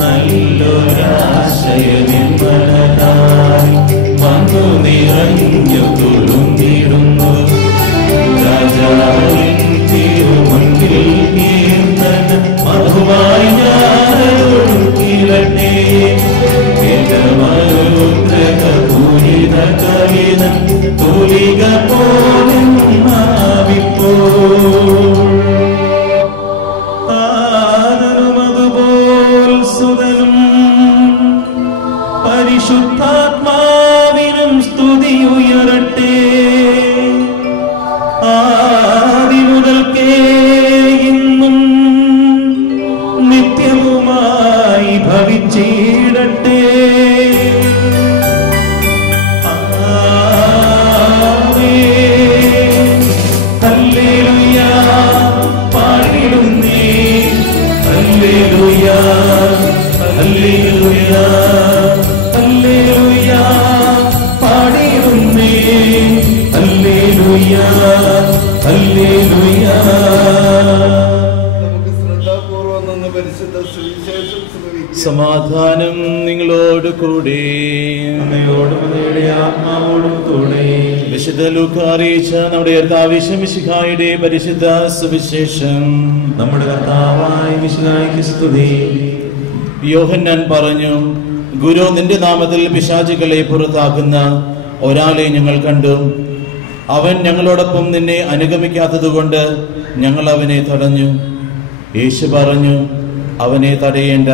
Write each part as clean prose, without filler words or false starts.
നല്ലൊരാശയനിർമ്മലനായി വന്നു നിറഞ്ഞു തുളുന്നിടുന്നു രാജാവിൻ തിരുമുൻപിൽ കീർത്തന മധുവായി ഞാനൊഴുക്കിരട്ടെ പൂരിത കവിത തൂലിക പോലും ആവിപ്പോ പരിശുദ്ധാത്മാവിനും സ്തുതി ഉയരട്ടെ ആദി മുതൽക്കേ ഇന്നും നിത്യവുമായി ഭവിച്ചിടട്ടെ. ഹല്ലേലൂയ പാടിടുന്നേ ഹല്ലേലൂയ ഹല്ലേലൂയ ഹല്ലേലൂയ പാടിടുന്നേ ഹല്ലേലൂയ ഹല്ലേലൂയ. നമുക്ക് ശ്രദ്ധാപൂർവം നിന്ന് പരിശുദ്ധ സുവിശേഷം ശ്രവിക്കാം. സമാധാനം നിങ്ങളോട് കൂടി ആത്മാവോടും കൂടെ. വിശുദ്ധ ലൂക്കാ അറിയിച്ച നമ്മുടെ കർത്താവ് മിശിഹായുടെ പരിശുദ്ധ സുവിശേഷം. നമ്മുടെ കർത്താവായ മിശിഹായ്ക്ക് സ്തുതി. യോഹന്നാൻ പറഞ്ഞു, ഗുരു, നിന്റെ നാമത്തിൽ പിശാചുക്കളെ പുറത്താക്കുന്ന ഒരാളെ ഞങ്ങൾ കണ്ടു. അവൻ ഞങ്ങളോടൊപ്പം നിന്നെ അനുഗമിക്കാത്തതുകൊണ്ട് ഞങ്ങൾ അവനെ തടഞ്ഞു. യേശു പറഞ്ഞു, അവനെ തടയേണ്ട,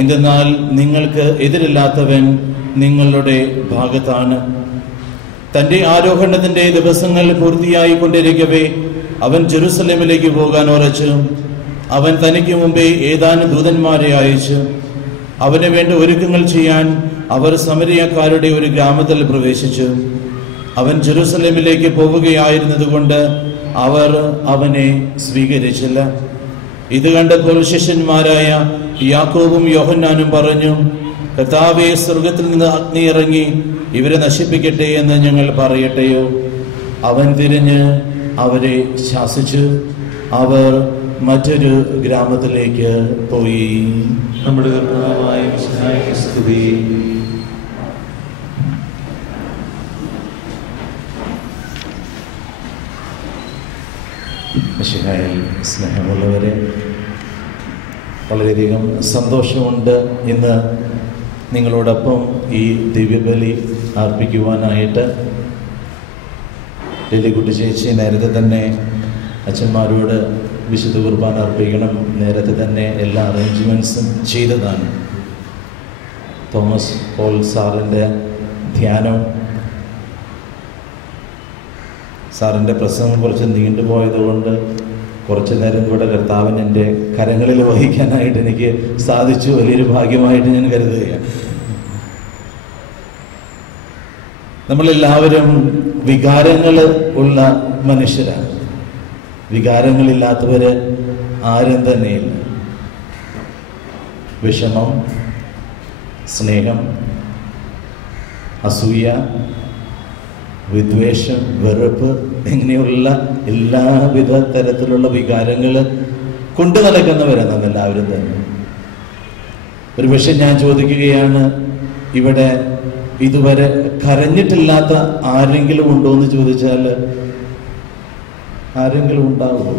എന്തെന്നാൽ നിങ്ങൾക്ക് എതിരില്ലാത്തവൻ നിങ്ങളുടെ ഭാഗത്താണ്. തന്റെ ആരോഹണത്തിന്റെ ദിവസങ്ങൾ പൂർത്തിയായി കൊണ്ടിരിക്കവേ അവൻ ജെറുസലേമിലേക്ക് പോകാൻ ഉറച്ചു. അവൻ തനിക്ക് മുമ്പേ ഏതാനും ദൂതന്മാരെ അയച്ചു. അവന് വേണ്ട ഒരുക്കങ്ങൾ ചെയ്യാൻ അവർ സമരിയക്കാരുടെ ഒരു ഗ്രാമത്തിൽ പ്രവേശിച്ചു. അവൻ ജെറുസലേമിലേക്ക് പോവുകയായിരുന്നത് കൊണ്ട് അവർ അവനെ സ്വീകരിച്ചില്ല. ഇത് കണ്ടപ്പോൾ ശിഷ്യന്മാരായ യാക്കോബും യോഹന്നാനും പറഞ്ഞു, കർത്താവേ, സ്വർഗത്തിൽ നിന്ന് അഗ്നി ഇറങ്ങി ഇവരെ നശിപ്പിക്കട്ടെ എന്ന് ഞങ്ങൾ പറയട്ടെയോ? അവൻ തിരിഞ്ഞ് അവരെ ശാസിച്ചു. അവർ മറ്റൊരു ഗ്രാമത്തിലേക്ക് പോയി. നമ്മുടെ കർത്താവായ മിശിഹായ്ക്ക് സ്തുതി. മിശിഹായിൽ സ്നേഹമുള്ളവരെ, വളരെയധികം സന്തോഷമുണ്ട് ഇന്ന് നിങ്ങളോടൊപ്പം ഈ ദിവ്യബലി അർപ്പിക്കുവാനായിട്ട്. ലില്ലിക്കുട്ടി ചേച്ചി നേരത്തെ തന്നെ അച്ഛന്മാരോട് വിശുദ്ധ കുർബാന അർപ്പിക്കണം, നേരത്തെ തന്നെ എല്ലാ അറേഞ്ച്മെൻറ്റ്സും ചെയ്തതാണ്. തോമസ് പോൾ സാറിൻ്റെ ധ്യാനം, സാറിൻ്റെ പ്രസംഗം കുറച്ച് നീണ്ടുപോയതുകൊണ്ട് കുറച്ചു നേരം കൂടെ കർത്താവിന് എൻ്റെ കരങ്ങളിൽ വഹിക്കാനായിട്ട് എനിക്ക് സാധിച്ചു. വലിയൊരു ഭാഗ്യമായിട്ട് ഞാൻ കരുതുകയാണ്. നമ്മളെല്ലാവരും വികാരങ്ങൾ ഉള്ള മനുഷ്യരാണ്. വികാരങ്ങളില്ലാത്തവര് ആരും തന്നെയില്ല. വിഷമം, സ്നേഹം, അസൂയ, വിദ്വേഷം, വെറുപ്പ്, ഇങ്ങനെയുള്ള എല്ലാവിധ തരത്തിലുള്ള വികാരങ്ങൾ കൊണ്ടു നടക്കുന്നവരാണ് നാം എല്ലാവരും തന്നെ. ഒരു പക്ഷെ ഞാൻ ചോദിക്കുകയാണ്, ഇവിടെ ഇതുവരെ കരഞ്ഞിട്ടില്ലാത്ത ആരെങ്കിലും ഉണ്ടോ എന്ന് ചോദിച്ചാൽ ആരെങ്കിലും ഉണ്ടാവുമോ?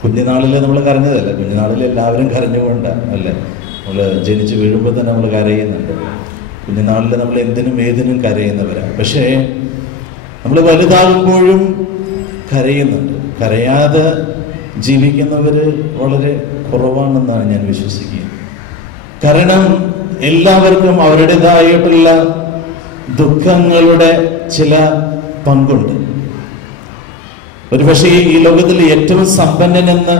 കുഞ്ഞുനാളിൽ നമ്മൾ കരഞ്ഞതല്ല, കുഞ്ഞുനാളിൽ എല്ലാവരും കരഞ്ഞുകൊണ്ട് അല്ലേ, നമ്മൾ ജനിച്ച് വീഴുമ്പോൾ തന്നെ നമ്മൾ കരയുന്നുണ്ട്. കുഞ്ഞുനാളിൽ നമ്മൾ എന്തിനും ഏതിനും കരയുന്നവരാണ്. പക്ഷേ നമ്മൾ വലുതാകുമ്പോഴും കരയുന്നുണ്ട്. കരയാതെ ജീവിക്കുന്നവർ വളരെ കുറവാണെന്നാണ് ഞാൻ വിശ്വസിക്കുന്നത്. കാരണം എല്ലാവർക്കും അവരുടേതായിട്ടുള്ള ദുഃഖങ്ങളുടെ ചില പങ്കുണ്ട്. ഒരുപക്ഷെ ഈ ലോകത്തിൽ ഏറ്റവും സമ്പന്നനെന്ന്,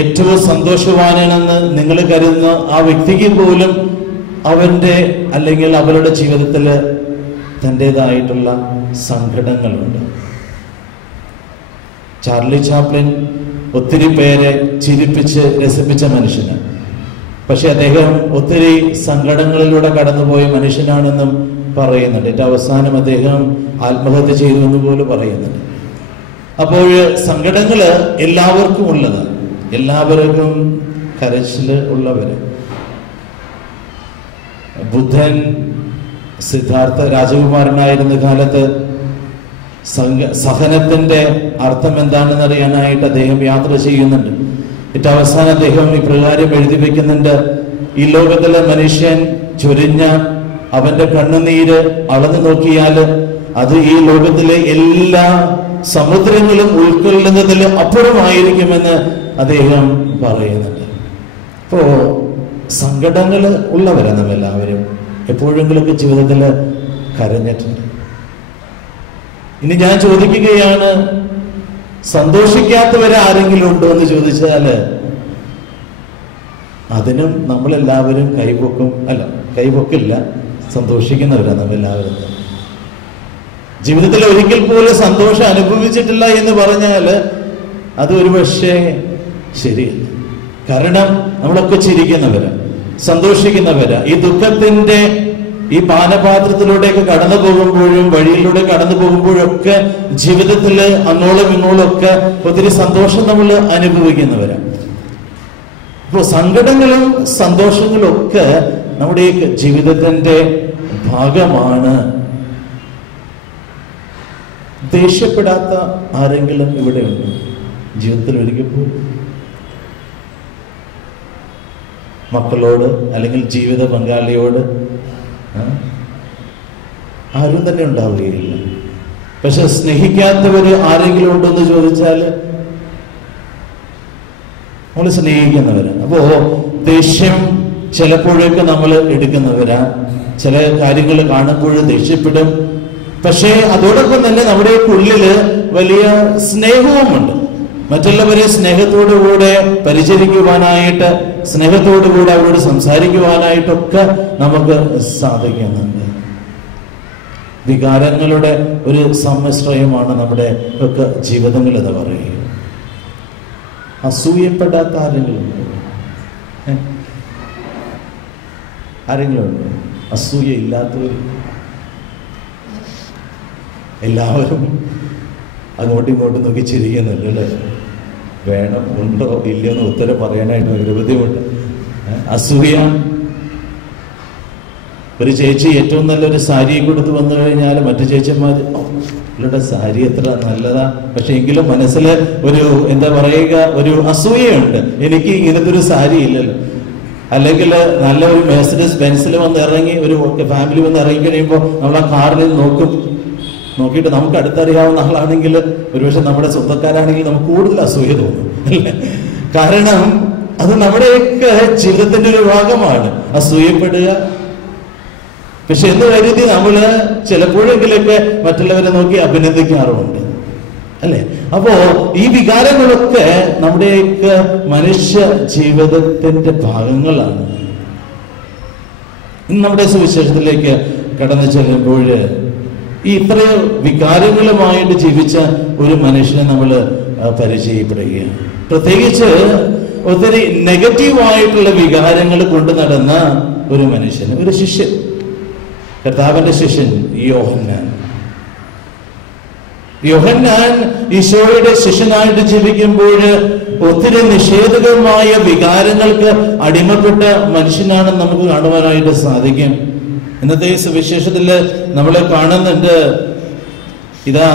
ഏറ്റവും സന്തോഷവാനെന്ന് നിങ്ങൾ കരുതുന്ന ആ വ്യക്തിക്ക് പോലും അവൻ്റെ അല്ലെങ്കിൽ അവരുടെ ജീവിതത്തിൽ തൻ്റെതായിട്ടുള്ള സങ്കടങ്ങളുണ്ട്. ചാർലി ചാപ്ലിൻ ഒത്തിരി പേരെ ചിരിപ്പിച്ച് രസിപ്പിച്ച മനുഷ്യനാണ്. പക്ഷെ അദ്ദേഹം ഒത്തിരി സങ്കടങ്ങളിലൂടെ കടന്നുപോയ മനുഷ്യനാണെന്നും പറയുന്നുണ്ട്. ഏറ്റവും അവസാനം അദ്ദേഹം ആത്മഹത്യ ചെയ്തു എന്ന് പോലും പറയുന്നുണ്ട്. അപ്പോൾ സങ്കടങ്ങള് എല്ലാവർക്കും ഉള്ളതാണ്, എല്ലാവർക്കും കരച്ചില് ഉള്ളവര്. ബുദ്ധൻ സിദ്ധാർത്ഥ രാജകുമാരനായിരുന്ന കാലത്ത് സഹനത്തിന്റെ അർത്ഥം എന്താണെന്ന് അറിയാനായിട്ട് അദ്ദേഹം യാത്ര ചെയ്യുന്നുണ്ട്. ഏറ്റവും അവസാനം അദ്ദേഹം ഇപ്രകാരം എഴുതി വെക്കുന്നുണ്ട്: ഈ ലോകത്തിലെ മനുഷ്യൻ ചൊരിഞ്ഞ അവന്റെ കണ്ണുനീര് അളന്നു നോക്കിയാൽ അത് ഈ ലോകത്തിലെ എല്ലാ സമുദ്രങ്ങളും ഉൾക്കൊള്ളുന്നതിൽ അപ്പുറമായിരിക്കുമെന്ന് അദ്ദേഹം പറയുന്നുണ്ട്. അപ്പോ സങ്കടങ്ങൾ ഉള്ളവരാണ് നമ്മെല്ലാവരും. എപ്പോഴെങ്കിലൊക്കെ ജീവിതത്തിൽ കരഞ്ഞിട്ടുണ്ട്. ഇനി ഞാൻ ചോദിക്കുകയാണ്, സന്തോഷിക്കാത്തവരാരെങ്കിലും ഉണ്ടോ എന്ന് ചോദിച്ചാല് അതിനും നമ്മളെല്ലാവരും കൈപൊക്കും. അല്ല, കൈപൊക്കില്ല, സന്തോഷിക്കുന്നവരാണ് നമ്മളെല്ലാവരും. ജീവിതത്തിൽ ഒരിക്കൽ പോലും സന്തോഷം അനുഭവിച്ചിട്ടില്ല എന്ന് പറഞ്ഞാല് അത് ഒരുപക്ഷെ ശരിയല്ല. കാരണം നമ്മളൊക്കെ ചിരിക്കുന്നവരാ, സന്തോഷിക്കുന്നവരാ. ഈ ദുഃഖത്തിന്റെ ഈ പാനപാത്രത്തിലൂടെയൊക്കെ കടന്നു പോകുമ്പോഴും വഴിയിലൂടെ കടന്നു പോകുമ്പോഴൊക്കെ ജീവിതത്തിൽ അങ്ങോളം ഇങ്ങോളം ഒക്കെ ഒത്തിരി സന്തോഷം നമ്മൾ അനുഭവിക്കുന്നവരാ. അപ്പോൾ സങ്കടങ്ങളും സന്തോഷങ്ങളും ഒക്കെ നമ്മുടെ ഈ ജീവിതത്തിന്റെ ഭാഗമാണ്. ദേഷ്യപ്പെടാത്ത ആരെങ്കിലും ഇവിടെ ഉണ്ട് ജീവിതത്തിൽ? ഒരിക്കൽ പോലും മക്കളോട് അല്ലെങ്കിൽ ജീവിത പങ്കാളിയോട് ആരും തന്നെ ഉണ്ടാവുകയില്ല. പക്ഷെ സ്നേഹിക്കാത്തവര് ആരെങ്കിലും ഉണ്ടെന്ന് ചോദിച്ചാൽ നമ്മൾ സ്നേഹിക്കുന്നവരാണ്. അപ്പോ ദേഷ്യം ചിലപ്പോഴൊക്കെ നമ്മൾ എടുക്കുന്നവരാ. ചില കാര്യങ്ങൾ കാണുമ്പോൾ ദേഷ്യപ്പെടും. പക്ഷേ അതോടൊപ്പം തന്നെ നമ്മുടെ ഉള്ളില് വലിയ സ്നേഹവുമുണ്ട്. മറ്റുള്ളവരെ സ്നേഹത്തോടുകൂടെ പരിചരിക്കുവാനായിട്ട്, സ്നേഹത്തോടുകൂടെ അവരോട് സംസാരിക്കുവാനായിട്ടൊക്കെ നമുക്ക് സാധിക്കുന്നുണ്ട്. വികാരങ്ങളുടെ ഒരു സമ്മിശ്രയമാണ് നമ്മുടെ ഒക്കെ ജീവിതങ്ങൾ എന്ന് പറയുക. അസൂയപ്പെടാത്ത ആരെങ്കിലും ഉണ്ട്? അസൂയ ഇല്ലാത്തവർ എല്ലാവരും അങ്ങോട്ടും ഇങ്ങോട്ടും നോക്കി ചിരിക്കുന്നുണ്ട് അല്ലേ? വേണം, ഉണ്ടോ ഇല്ലയോ എന്ന് ഉത്തരം പറയാനായിട്ട് ഒരു ബുദ്ധിമുട്ട്. അസൂയ. ഒരു ചേച്ചി ഏറ്റവും നല്ലൊരു സാരി കൊടുത്ത് വന്നു കഴിഞ്ഞാൽ മറ്റു ചേച്ചിമാർ ഇവരുടെ സാരി എത്ര നല്ലതാ, പക്ഷെ എങ്കിലും മനസ്സിൽ ഒരു എന്താ പറയുക, ഒരു അസൂയയുണ്ട്. എനിക്ക് ഇങ്ങനത്തെ ഒരു സാരി ഇല്ലല്ലോ. അല്ലെങ്കിൽ നല്ല ഒരു മെർസിഡസ് ബെൻസിൽ വന്ന് ഇറങ്ങി, ഒരു ഫാമിലി വന്ന് ഇറങ്ങി കഴിയുമ്പോൾ നമ്മൾ ആ കാറിൽ നോക്കിയിട്ട് നമുക്ക് അടുത്തറിയാവുന്ന ആളാണെങ്കിൽ, ഒരുപക്ഷെ നമ്മുടെ സ്വന്തക്കാരാണെങ്കിൽ നമുക്ക് കൂടുതൽ അസൂയ തോന്നും അല്ലേ? കാരണം അത് നമ്മുടെയൊക്കെ ജീവിതത്തിന്റെ ഒരു ഭാഗമാണ് അസൂയപ്പെടുക. പക്ഷെ എന്ന് കരുതി നമ്മള് ചിലപ്പോഴെങ്കിലൊക്കെ മറ്റുള്ളവരെ നോക്കി അഭിനന്ദിക്കാറുമുണ്ട് അല്ലെ? അപ്പോ ഈ വികാരങ്ങളൊക്കെ നമ്മുടെയൊക്കെ മനുഷ്യ ജീവിതത്തിന്റെ ഭാഗങ്ങളാണ്. ഇന്ന് നമ്മുടെ സുവിശേഷത്തിലേക്ക് കടന്നു ചെല്ലുമ്പോൾ ഈ ഇത്രയും വികാരങ്ങളുമായിട്ട് ജീവിച്ച ഒരു മനുഷ്യനെ നമ്മൾ പരിചയപ്പെടുകയാണ്. പ്രത്യേകിച്ച് ഒത്തിരി നെഗറ്റീവായിട്ടുള്ള വികാരങ്ങൾ കൊണ്ട് നടന്ന ഒരു മനുഷ്യൻ, ഒരു ശിഷ്യൻ, കർത്താവിന്റെ ശിഷ്യൻ യോഹന്നാൻ ഈശോയുടെ ശിഷ്യനായിട്ട് ജീവിക്കുമ്പോൾ ഒത്തിരി നിഷേധകമായ വികാരങ്ങൾക്ക് അടിമപ്പെട്ട മനുഷ്യനാണെന്ന് നമുക്ക് കാണുവാനായിട്ട് സാധിക്കും. ഇന്നത്തെ ഈ സുവിശേഷത്തില് നമ്മൾ കാണുന്നുണ്ട്, ഇതാ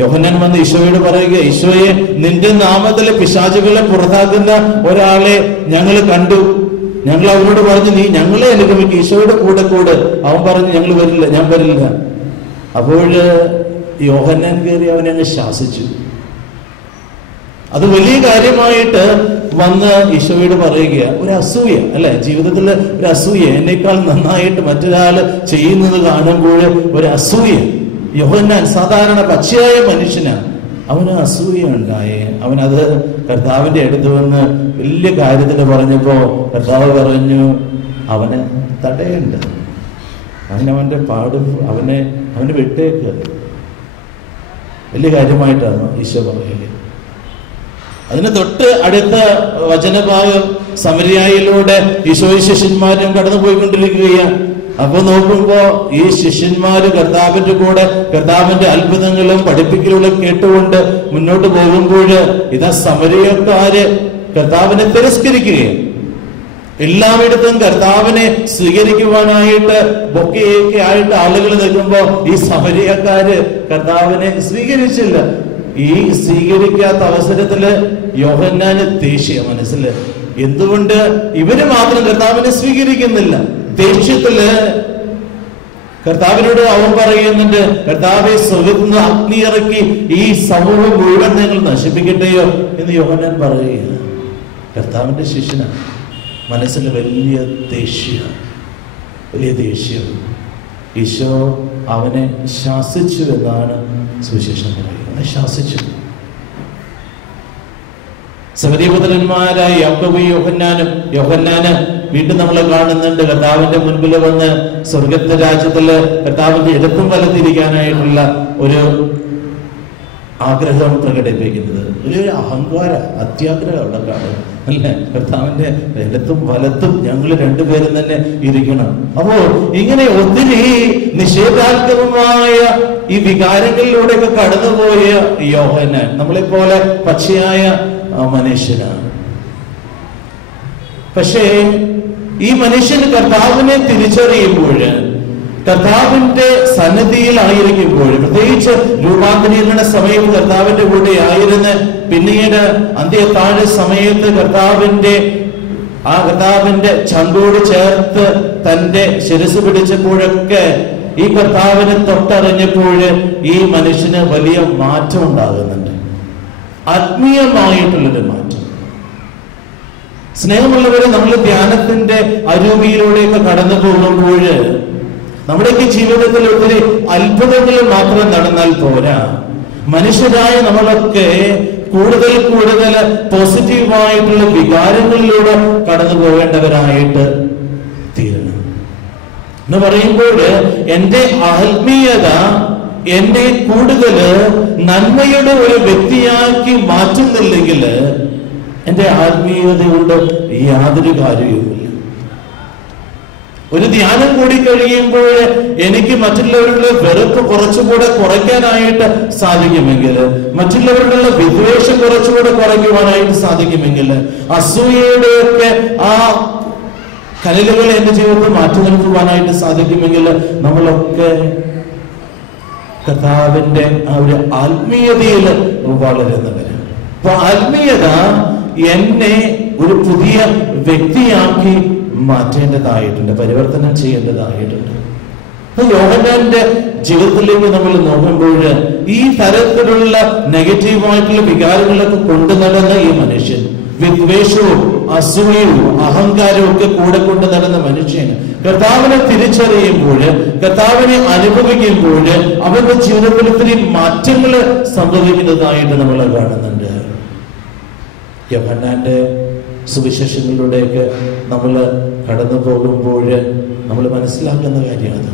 യോഹന്നാൻ വന്ന് ഈശോയോട് പറയുക, ഈശോയെ, നിന്റെ നാമത്തിലെ പിശാചുകളെ പുറത്താക്കുന്ന ഒരാളെ ഞങ്ങൾ കണ്ടു. ഞങ്ങൾ അവനോട് പറഞ്ഞു, നീ ഞങ്ങളെ അനുഗമിക്കും, ഈശോയുടെ കൂടെ. അവൻ പറഞ്ഞു, ഞാൻ വരില്ല. അപ്പോൾ യോഹന്നാൻ കയറി അവനെ അങ്ങ് ശാസിച്ചു. അത് വലിയ കാര്യമായിട്ട് വന്ന് ഈശോയോട് പറയുക, ഒരു അസൂയ അല്ലെ? ജീവിതത്തിൽ ഒരു അസൂയ, എന്നേക്കാൾ നന്നായിട്ട് മറ്റൊരാൾ ചെയ്യുന്നത് കാണുമ്പോൾ ഒരു അസൂയ. യോഹന്നാൻ സാധാരണ പച്ചയായ മനുഷ്യനാണ്, അവന് അസൂയ ഉണ്ടായേ. അവനത് കർത്താവിന്റെ അടുത്ത് വന്ന് വലിയ കാര്യത്തിന് പറഞ്ഞപ്പോ കർത്താവ് പറഞ്ഞു, അവനെ തടയണ്ട, അവനവന്റെ അവന് വിട്ടേക്ക്. വലിയ കാര്യമായിട്ടാണ് ഈശോ പറയുക. അതിന് തൊട്ട് അടുത്ത വചനഭാഗം സമരിയായിലൂടെ ഈശോയും ശിഷ്യന്മാരും കടന്നു പോയിക്കൊണ്ടിരിക്കുകയാണ്. അപ്പൊ നോക്കുമ്പോ ഈ ശിഷ്യന്മാര് കർത്താവിന്റെ കൂടെ കർത്താവിന്റെ അത്ഭുതങ്ങളും പഠിപ്പിക്കലുകളും കേട്ടുകൊണ്ട് മുന്നോട്ട് പോകുമ്പോൾ ഇതാ സമരിയക്കാര് കർത്താവിനെ തിരസ്കരിക്കുകയും എല്ലായിടത്തും കർത്താവിനെ സ്വീകരിക്കുവാനായിട്ട് ബൊക്കെയൊക്കെ ആയിട്ട് ആളുകൾ നിൽക്കുമ്പോ ഈ സമരിയക്കാര് കർത്താവിനെ സ്വീകരിച്ചില്ല. ഈ സ്വീകരിക്കാത്ത അവസരത്തില് യോഹന്നാന് ദേഷ്യം മനസ്സില്. എന്തുകൊണ്ട് ഇവര് മാത്രം കർത്താവിനെ സ്വീകരിക്കുന്നില്ല? ദേഷ്യത്തില് കർത്താവിനോട് അവൻ പറയുന്നുണ്ട്, കർത്താവെ സ്വർഗ്ഗത്തിൽ നിന്ന് അഗ്നി ഇറക്കി ഈ സമൂഹം മുഴുവൻ നിങ്ങൾ നശിപ്പിക്കട്ടെയോ എന്ന് യോഹന്നാൻ പറയുക. കർത്താവിന്റെ ശിഷ്യനാണ്. മനസ്സിൽ വലിയ ദേഷ്യം. ഈശോ അവനെ ശാസിച്ചു എന്നാണ് സുവിശേഷം പറയുന്നത്. ശാസിച്ചു. സമരിയപുത്രന്മാരായ യാക്കോബും യോഹന്നാന് വീണ്ടും നമ്മൾ കാണുന്നുണ്ട് കർത്താവിന്റെ മുൻപിൽ വന്ന് സ്വർഗത്തെ രാജ്യത്തില് കർത്താവിന്റെ ഇടത്തും വലത്തിരിക്കാനായിട്ടുള്ള ഒരു ആഗ്രഹം പ്രകടിപ്പിക്കുന്നത്. വലിയൊരു അഹങ്കാര അത്യാഗ്രഹം അവിടെ കാണും അല്ലെ? കർത്താവിന്റെ ഇടത്തും വലത്തും ഞങ്ങൾ രണ്ടുപേരും തന്നെ ഇരിക്കണം. അപ്പോ ഇങ്ങനെ ഒത്തിരി നിഷേധാത്മകമായ ഈ വികാരങ്ങളിലൂടെയൊക്കെ കടന്നുപോയ യോഹന്നാൻ നമ്മളെപ്പോലെ പച്ചയായ മനുഷ്യനാണ്. പക്ഷേ ഈ മനുഷ്യന് കർത്താവിനെ തിരിച്ചറിയുമ്പോൾ, കർത്താവിന്റെ സന്നിധിയിലായിരിക്കുമ്പോൾ, പ്രത്യേകിച്ച് രൂപാന്തരീകരണ സമയത്ത് കർത്താവിന്റെ കൂടെ ആയിരുന്ന് പിന്നീട് അന്ത്യത്താഴ സമയത്ത് കർത്താവിന്റെ ചങ്കോട് ചേർത്ത് തന്റെ ശിരസ് പിടിച്ചപ്പോഴൊക്കെ ഈ കർത്താവിനെ തൊട്ടറിഞ്ഞപ്പോൾ ഈ മനുഷ്യന് വലിയ മാറ്റം ഉണ്ടാകുന്നുണ്ട്. ആത്മീയമായിട്ടുള്ളൊരു മാറ്റം. സ്നേഹമുള്ളവരെ, നമ്മൾ ധ്യാനത്തിന്റെ അരൂപിയിലൂടെയൊക്കെ കടന്നു പോകുമ്പോൾ നമ്മുടെയൊക്കെ ജീവിതത്തിൽ ഒത്തിരി അത്ഭുതങ്ങൾ മാത്രം നടന്നാൽ പോരാ. മനുഷ്യരായ നമ്മളൊക്കെ കൂടുതൽ പോസിറ്റീവായിട്ടുള്ള വികാരങ്ങളിലൂടെ കടന്നു പോകേണ്ടവരായിട്ട് തീരണം എന്ന് പറയുമ്പോൾ, എന്റെ ആത്മീയത എന്നെ കൂടുതൽ നന്മയുടെ ഒരു വ്യക്തിയാക്കി മാറ്റുന്നില്ലെങ്കിൽ എന്റെ ആത്മീയത കൊണ്ട് യാതൊരു കാര്യവുമില്ല. ഒരു ധ്യാനം കൂടി കഴിയുമ്പോൾ എനിക്ക് മറ്റുള്ളവരുടെ വെറുപ്പ് കുറച്ചുകൂടെ കുറയ്ക്കാനായിട്ട് സാധിക്കുമെങ്കിൽ, മറ്റുള്ളവരുടെ വിദ്വേഷം കുറച്ചുകൂടെ കുറയ്ക്കുവാനായിട്ട് സാധിക്കുമെങ്കിൽ, അസൂയയുടെയൊക്കെ ആ കനലുകൾ എന്റെ ജീവിതത്തിൽ മാറ്റി നിർത്തുവാനായിട്ട് സാധിക്കുമെങ്കിൽ, നമ്മളൊക്കെ കർത്താവിന്റെ ആ ഒരു ആത്മീയതയിൽ വളരുന്നവരാണ്. അപ്പൊ ആത്മീയത എന്നെ ഒരു പുതിയ വ്യക്തിയാക്കി മാറ്റേണ്ടതായിട്ടുണ്ട്, പരിവർത്തനം ചെയ്യേണ്ടതായിട്ടുണ്ട്. യോഹന്നാന്റെ ജീവിതത്തിലേക്ക് നമ്മൾ നോക്കുമ്പോൾ ഈ തരത്തിലുള്ള നെഗറ്റീവായിട്ടുള്ള വികാരങ്ങളൊക്കെ കൊണ്ടു നടന്ന ഈ മനുഷ്യൻ, വിദ്വേഷവും അസൂയവും അഹങ്കാരവും ഒക്കെ കൂടെ കൊണ്ടു നടന്ന മനുഷ്യന് കർത്താവിനെ തിരിച്ചറിയുമ്പോൾ, കർത്താവിനെ അനുഭവിക്കുമ്പോൾ അവന്റെ ജീവിതത്തിൽ ഒത്തിരി മാറ്റങ്ങൾ സംഭവിക്കുന്നതായിട്ട് നമ്മൾ കാണുന്നുണ്ട്. യോഹന്നാന്റെ സുവിശേഷങ്ങളിലൂടെയൊക്കെ നമ്മൾ കടന്നു പോകുമ്പോൾ നമ്മൾ മനസ്സിലാക്കുന്ന കാര്യമാണ്,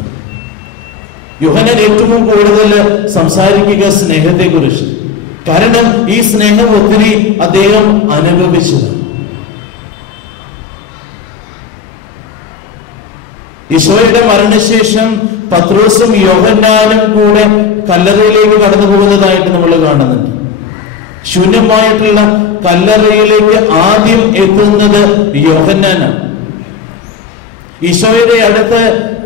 യോഹന്നാൻ ഏറ്റവും കൂടുതൽ സംസാരിക്കുക സ്നേഹത്തെ കുറിച്ച്. കാരണം ഈ സ്നേഹം ഒത്തിരി അദ്ദേഹം അനുഭവിച്ചത്. ഈശോയുടെ മരണശേഷം പത്രോസും യോഹന്നാനും കൂടെ കല്ലറയിലേക്ക് കടന്നു പോകുന്നതായിട്ട് നമ്മൾ കാണുന്നുണ്ട്. ശൂന്യമായിട്ടുള്ള കല്ലറയിലേക്ക് ആദ്യം എത്തുന്നത് യോഹന്നാനാണ്. ഈശോയുടെ അടുത്ത്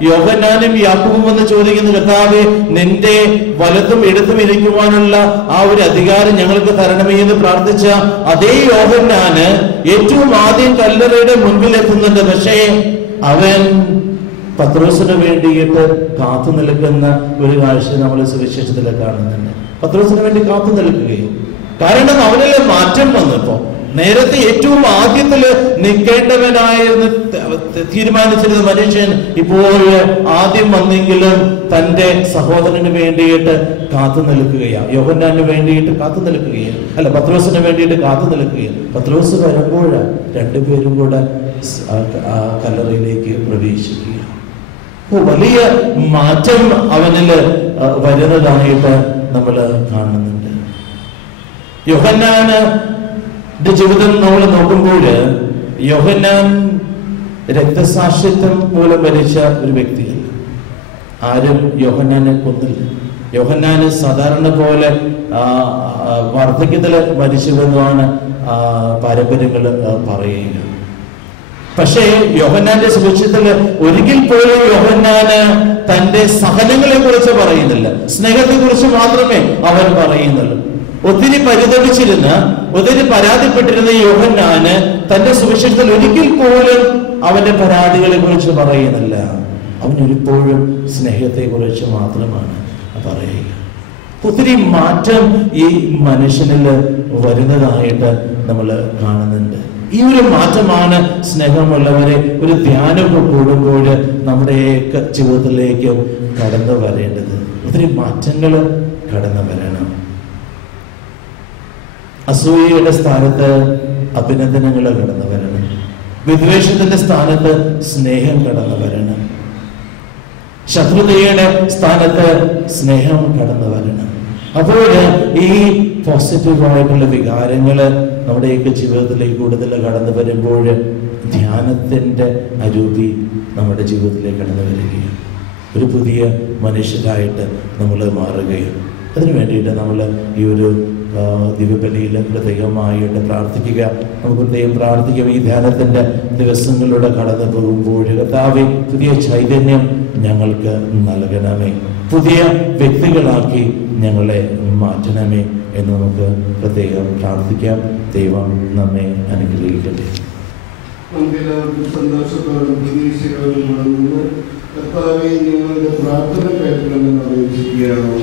യോഹന്നാനും യാക്കോബും വന്ന് ചോദിക്കുന്നു, കർത്താവേ, നിന്റെ വലത്തും ഇടത്തും ഇരിക്കുവാനുള്ള ആ ഒരു അധികാരം ഞങ്ങൾക്ക് തരണമേ എന്ന് പ്രാർത്ഥിച്ച അതേ യോഹന്നാന് ഏറ്റവും ആദ്യം കല്ലറയുടെ മുൻപിൽ എത്തുന്നുണ്ട്. പക്ഷേ അവൻ പത്രോസിന് വേണ്ടിയിട്ട് കാത്തു നിൽക്കുന്ന ഒരു കാഴ്ച നമ്മൾ സുവിശേഷത്തിൽ കാണുന്നുണ്ട്. പത്രോസിന് വേണ്ടി കാത്തു നിൽക്കുകയും, കാരണം അവനിലെ മാറ്റം വന്നപ്പോ നേരത്തെ ഏറ്റവും ആദ്യത്തില് നിൽക്കേണ്ടവനായിരുന്നു തീരുമാനിച്ചിരുന്ന മനുഷ്യൻ ഇപ്പോൾ ആദ്യം വന്നെങ്കിലും തന്റെ സഹോദരന് വേണ്ടിയിട്ട് കാത്തു നിൽക്കുകയാണ്, യോഹന്നാന് വേണ്ടിയിട്ട് കാത്തു നിൽക്കുകയാണ്, അല്ല പത്രോസിന് വേണ്ടിയിട്ട് കാത്തു നിൽക്കുകയാണ്. പത്രോസ് വരുമ്പോഴാണ് രണ്ടുപേരും കൂടെ ആ കല്ലറയിലേക്ക് പ്രവേശിക്കുക. വലിയ മാറ്റം അവനില് വരുന്നതായിട്ട് നമ്മൾ കാണുന്നുണ്ട്. യോഹന്നാന്റെ ജീവിതം നമ്മൾ നോക്കുമ്പോൾ യോഹന്നാൻ രക്തസാക്ഷിത്വം മൂലം മരിച്ച ഒരു വ്യക്തിയല്ല. ആരും യോഹന്നാനെ കൊന്നില്ല. യോഹന്നാന് സാധാരണ പോലെ വാർദ്ധക്യത്തിൽ മരിച്ചുവെന്നാണ് പാരമ്പര്യങ്ങൾ പറയുക. പക്ഷേ യോഹന്നാന്റെ സുവിശേഷത്തിൽ ഒരിക്കൽ പോലും യോഹന്നാന് തന്റെ സഹനങ്ങളെ കുറിച്ച് പറയുന്നില്ല, സ്നേഹത്തെ കുറിച്ച് മാത്രമേ അവൻ പറയുന്നുള്ളൂ. ഒത്തിരി പരിതപിച്ചിരുന്ന, ഒത്തിരി പരാതിപ്പെട്ടിരുന്ന യോഹന്നാന് തന്റെ സുവിശേഷത്തിൽ ഒരിക്കൽ പോലും അവന്റെ പരാതികളെ കുറിച്ച് പറയുന്നില്ല. അവനൊരിപ്പോഴും സ്നേഹത്തെ കുറിച്ച് മാത്രമാണ് പറയുക. ഒത്തിരി മാറ്റം ഈ മനുഷ്യനിൽ വരുന്നതായിട്ട് നമ്മൾ കാണുന്നുണ്ട്. ഈ ഒരു മാറ്റമാണ് സ്നേഹമുള്ളവരെ ഒരു ധ്യാനമൊക്കെ കൂടുമ്പോൾ നമ്മുടെയൊക്കെ ജീവിതത്തിലേക്ക് കടന്നു വരേണ്ടത്. ഒത്തിരി മാറ്റങ്ങൾ കടന്നു വരണം. അസൂയയുടെ സ്ഥാനത്ത് അഭിനന്ദനങ്ങൾ കടന്നു വരണം. വിദ്വേഷത്തിന്റെ സ്ഥാനത്ത് സ്നേഹം കടന്നു വരണം. ശത്രുതയുടെ സ്ഥാനത്ത് സ്നേഹം കടന്നു വരണം. അപ്പോൾ ഈ പോസിറ്റീവായിട്ടുള്ള വികാരങ്ങള് നമ്മുടെയൊക്കെ ജീവിതത്തിലേക്ക് കൂടുതൽ കടന്നു വരുമ്പോൾ ധ്യാനത്തിന്റെ അരൂപി നമ്മുടെ ജീവിതത്തിലേക്ക് കടന്നു വരികയാണ്. ഒരു പുതിയ മനുഷ്യരായിട്ട് നമ്മൾ മാറുകയും അതിനു വേണ്ടിയിട്ട് നമ്മൾ ഈ ഒരു ദിവ്യബലിയിൽ പ്രത്യേകമായിട്ട് പ്രാർത്ഥിക്കുക. നമുക്ക് പ്രത്യേകം പ്രാർത്ഥിക്കാം. ഈ ധ്യാനത്തിന്റെ ദിവസങ്ങളിലൂടെ കടന്നു പോകുമ്പോൾ കർത്താവേ, പുതിയ ചൈതന്യം ഞങ്ങൾക്ക് നൽകണമേ, പുതിയ വ്യക്തികളാക്കി ഞങ്ങളെ മാറ്റണമേ എന്ന് നമുക്ക് പ്രത്യേകം പ്രാർത്ഥിക്കാം. ദൈവം നമ്മെ അനുഗ്രഹിക്കട്ടെ. നമുക്കെല്ലാവർക്കും സന്തോഷത്തോടും പ്രതീക്ഷയോടും കർത്താവേ, നിങ്ങളുടെ പ്രാർത്ഥന കേൾക്കണമെന്ന് അപേക്ഷിക്കുകയാണ്.